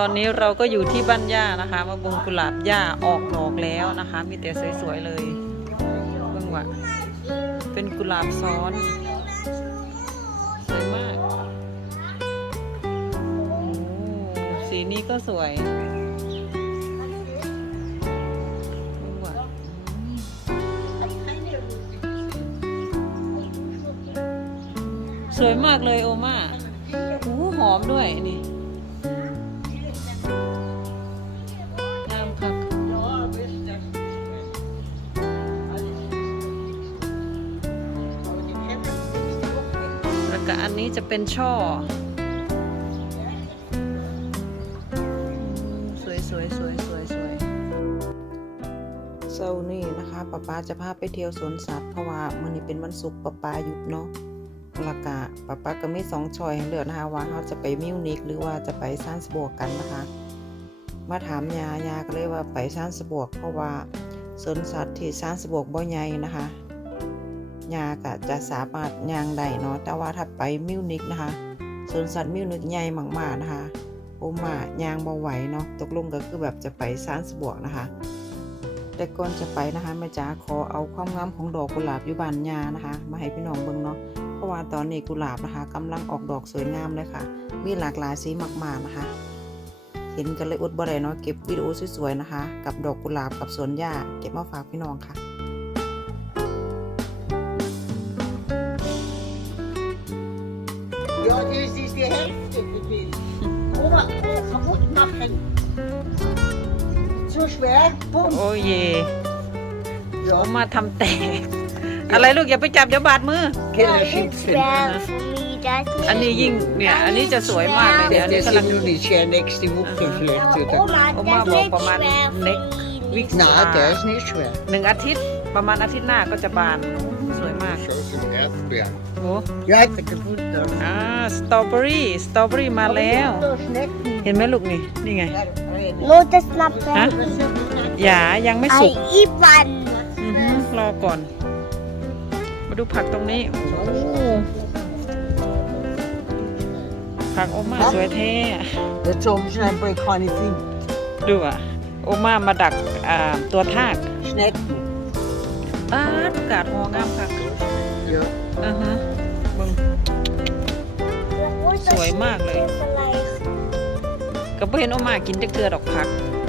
ตอนนี้เราก็อยู่ที่บ้านย่านะคะมาบงกุหลาบย่าออกดอกแล้วนะคะ มีแต่สวยๆเลยเบิ่งว่าเป็นกุหลาบซ้อนสวยมากสีนี้ก็สวยเบิ่งว่าสวยมากเลยโอมาหูหอมด้วยนี่ แล้วก็อันนี้จะเป็นช่อ สวยสวยสวยสวยสวยเซานี่นะคะป๊าป๊าจะพาไปเที่ยวสวนสัตว์เพราะว่ามื้อนี้เป็นวันศุกร์ป๊าป๊าหยุดเนาะล้วก็ป๊าป๊าก็มีสองชอยให้เลือกนะคะว่าเราจะไปมิวนิกหรือว่าจะไปซานสบวกกันนะคะ มาถามยายาก็เลยว่าไปซานสบวกเพราะว่าสวนสัตว์ที่ซานสบวกบ่ใหญ่นะคะ ยาก็จะสามารถย่างได้เนาะแต่ว่าถ้าไปมิวนิกนะคะสวนสัตว์มิวนิกใหญ่มากๆนะคะโอมายางบ่ไหวเนาะตกลงก็คือแบบจะไปซานสบวกนะคะ แต่ก่อนจะไปนะคะแม่จ๋าขอเอาความงามของดอกกุหลาบยู่บ้านยานะคะ มาให้พี่น้องเบิ่งเนาะเพราะว่าตอนนี้กุหลาบนะคะกำลังออกดอกสวยงามเลยค่ะ มีหลากหลายสีมากๆนะคะ เห็นกันเลยอดบ่ได้เนาะเก็บวิดีโอสวยๆนะคะ กับดอกกุหลาบกับสวนหญ้าเก็บมาฝากพี่น้องค่ะ Ja, das ist die Hälfte gewesen. Oma, oh, kaputt machen. Zu schwer? Bumm. โอ้เยโอ Ja, มาทำแตก อะไรลูกอย่าไปจับเดี๋ยวบาดมือ Keller it's schimpfen. bad for me. That's อันนี้ยิ่งเนี่ย อันนี้จะสวยมากเลยเนี่ยอันนี้ Das กำลัง sind nur nicht schwer nächste Woche vielleicht. Oder? Oma, Oma das war ist Pommern schwer für Neck. me. วิก Nein, der ist nicht schwer. หนึ่งอาทิตย์ประมาณอาทิตย์หน้าก็จะบาน สวยมาก Schau, sind Erdbeeren. โอ้ Ja, hat er kaputt da. อ่าสตรอเบอรี่สตรอเบอรี่มาแล้ว Da Schnecken. เห็นไหมลูกนี่ นี่ไง Ja, rein. No, that's not bad. ฮะอย่ายังไม่สุก I eat one. อือฮึรอก่อน มาดูผักตรงนี้ โอ้ ผักโอมาสวยแท้ Jetzt oben schnell bei keine finden. ดูอะ โอมามาดักอ่าตัวทาก Schnecken. ป้าดกาดหองามค่ะ Ja. อือฮะเบิ่งสวยมากเลย ก็บ่เห็นโอมากินจักเทือดอกผัก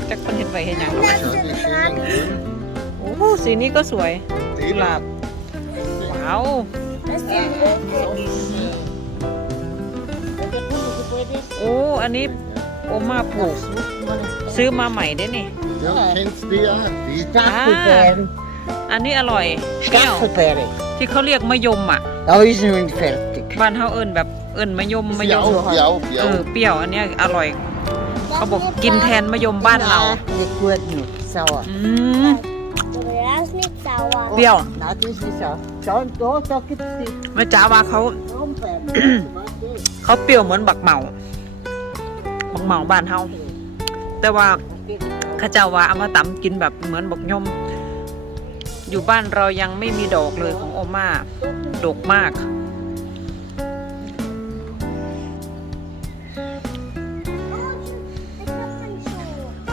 จักเพิ่นเฮ็ดไว้เฮ็ดหยังดอก Schau, die schönen Grün. โอ้โหสีนี้ก็สวยกุหลาบว้าวโอ้อันนี้โอมาปลูกซื้อมาใหม่ได้นี่ Ja, kennst du die auch? Die Stachelbeeren. อันนี้อร่อยเปรี้ยว Stachelbeere. ที่เขาเรียกมะยมอะ Da ist noch nicht fertig. บ้านเฮาเอิ้นแบบเอิ้นมะยมมะยม Jau, Jau, เออ Jau. เปรี้ยว อันเนี้ยอร่อย เขาบอกกินแทนมะยมบ้านเรา Nein, nicht gut noch. Sauer. อืม Das ist nicht sauer. เปรี้ยว Nein, das ist nicht sauer. Schau, da, da gibt es die แม่จ๋าว่าเขา Brombeeren. เขาเปรี้ยวเหมือนบักเหมาบักเหมาบ้านเฮาแต่ว่าเข้าเจ้าว่าเอามาตำกินแบบเหมือนบักยม อยู่บ้านเรายังไม่มีดอกเลยของโอมาดกมาก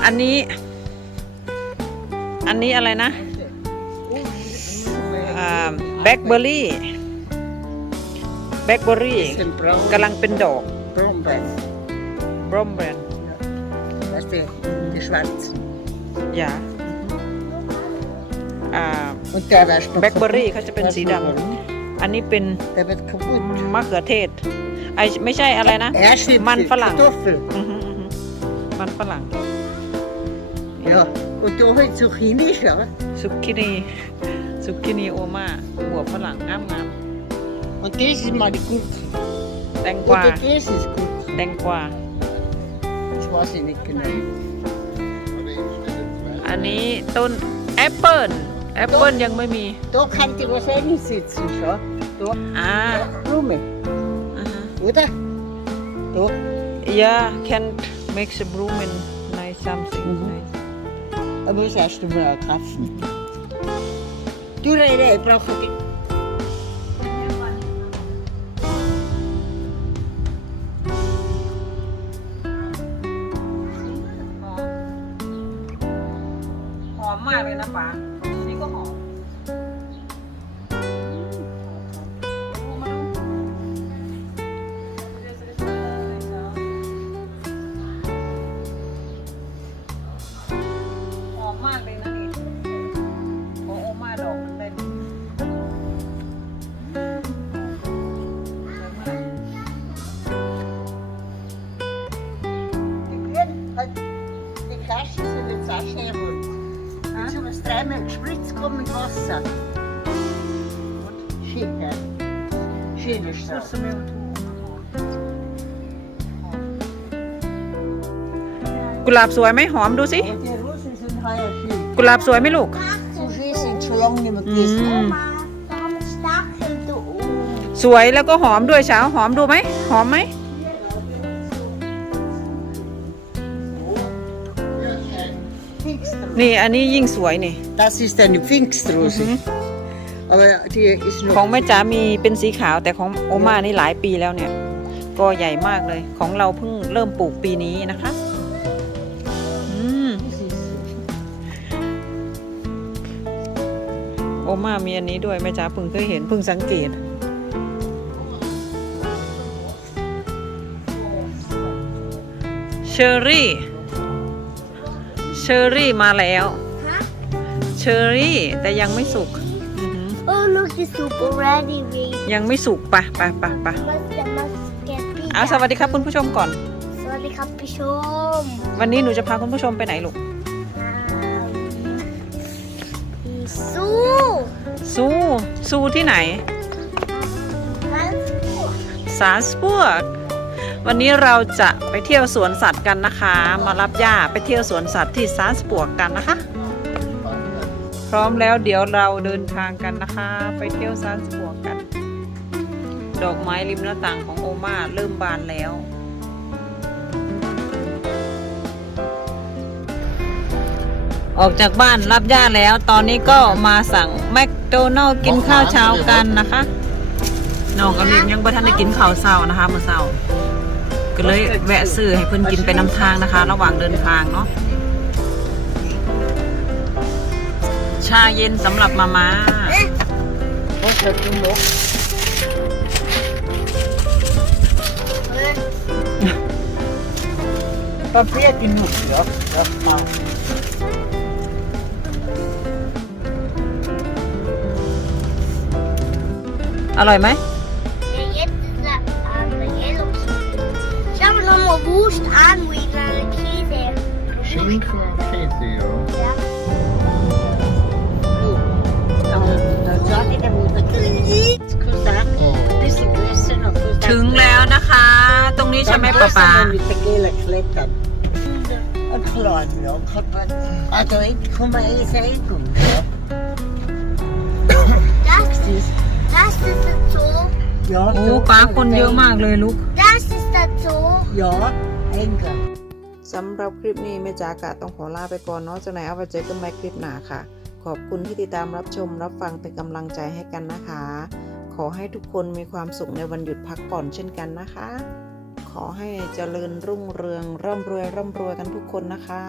อันนี้ อันนี้อะไรนะแบล็คเบอร์รี่แบล็คเบอร์รี่ sind braun. กำลังเป็นดอก Brombeeren. บรอมแบรน Weißt du, die schwarzen. อ ย่าอ่า Und der wäscht noch Blackberry kaputt. เขาจะเป็น Weißt สี du ด warum? ำอันนี้เป็น Der wird kaputt. มะเขือเทศไอไม่ใช่อะไรนะ Er schiebt Mann die verlangt. Kartoffel. อือฮึอือฮึมันฝรั่ง Ja. Und da halt Zucchini, schau. ซุกินีซุกินีโอมาหัวฝรั่งงามงาม Und das ist mal die Gurke. ๆแตงกวา Oder das ist Gurke. แตงกวา Das weiß ich nicht genau. อันนี้ต้นแอปเปิล แอปเปิลยังไม่มี Doch kann die wahrscheinlich sitzen, schau. Doch, อ่า Blume, อ่าฮะ oder? Doch, Yeah, can make the room and nice something. Mhm. Nice. da muss ich erst einmal kaufen. Du, Rede, ich brauche die. Die Kerzen sind jetzt auch schön rund. Ah. So was dreimal gespritzt kommen mit Wasser. Schön, gell? Schön ist das. smell too กุหลาบสวยไหมหอมดูสิ Aber die Rosen sind heuer schön. กุหลาบสวยไหมลูก So schön sind schon lange nicht mehr gewesen. Mm. Mama, da haben wir Stacheln da oben. สวยแล้วก็หอมด้วยเช้าหอมดูไหมหอมไหม นี่อันนี้ยิ่งสวยนี่ Das ist eine Pfingstrose. Aber die ist ของ noch. แม่จ๋ามีเป็นสีขาวแต่ของโอมานี่หลายปีแล้วเนี่ย ก็ใหญ่มากเลย ของเราเพิ่งเริ่มปลูกปีนี้นะคะ อืม โอมามีอันนี้ด้วยแม่จ๋าเพิ่งเคยเห็นเพิ่งสังเกต เชอรี่ เชอรี่มาแล้ว Huh? เชอรี่แต่ยังไม่สุกอือหือ Oh, look, the soup already ready. ยังไม่สุกปะปะปะปะ Must, must get bigger. เอาสวัสดีครับคุณผู้ชมก่อน สวัสดีครับผู้ชมวันนี้หนูจะพาคุณผู้ชมไปไหนลูกสู้ซูซูที่ไหนซาสบวก วันนี้เราจะไปเที่ยวสวนสัตว์กันนะคะ มารับย่าไปเที่ยวสวนสัตว์ที่ซานสบวกกันนะคะ พร้อมแล้วเดี๋ยวเราเดินทางกันนะคะ ไปเที่ยวซานสบวกกัน ดอกไม้ริมหน้าต่างของโอมาเริ่มบานแล้วออกจากบ้านรับย่าแล้ว ตอนนี้ก็มาสั่งแมคโดนัลกินข้าวเช้ากันนะคะน้องกับลินยังบ่ทันได้กินข้าวเช้านะคะเมื่อเช้า ก็เลยแวะซื้อให้เพื่อนกินไปนำทางนะคะ ระหว่างเดินทางเนาะชาเย็นสำหรับมาม่า Was hat du noch? Papier genug, ja. Das mal. อร่อยไหม ich dann, wo der König ist. Cousin, ein bisschen größer noch. Cousin. ถึงแล้วนะคะ ตรงนี้ใช่ไหมป๊าป๊า Dann mit der Gele klettern. Ein klein, ja. Kann man, also ich kann man eh sagen, ja. Das, Das ist, das ist der Zoo. ja, โอ้ so ป้า kann คน man เยอะ sagen. มากเลยลูก Das ist der Zoo. Ja, enger. สำหรับคลิปนี้แม่จ๋ากะต้องขอลาไปก่อนเนาะจากไหนเอาไปเจอกันใหม่คลิปหน้าค่ะ ขอบคุณที่ติดตามรับชมรับฟังเป็นกำลังใจให้กันนะคะ ขอให้ทุกคนมีความสุขในวันหยุดพักผ่อนเช่นกันนะคะ ขอให้เจริญรุ่งเรืองร่ำรวยร่ำรวยกันทุกคนนะคะ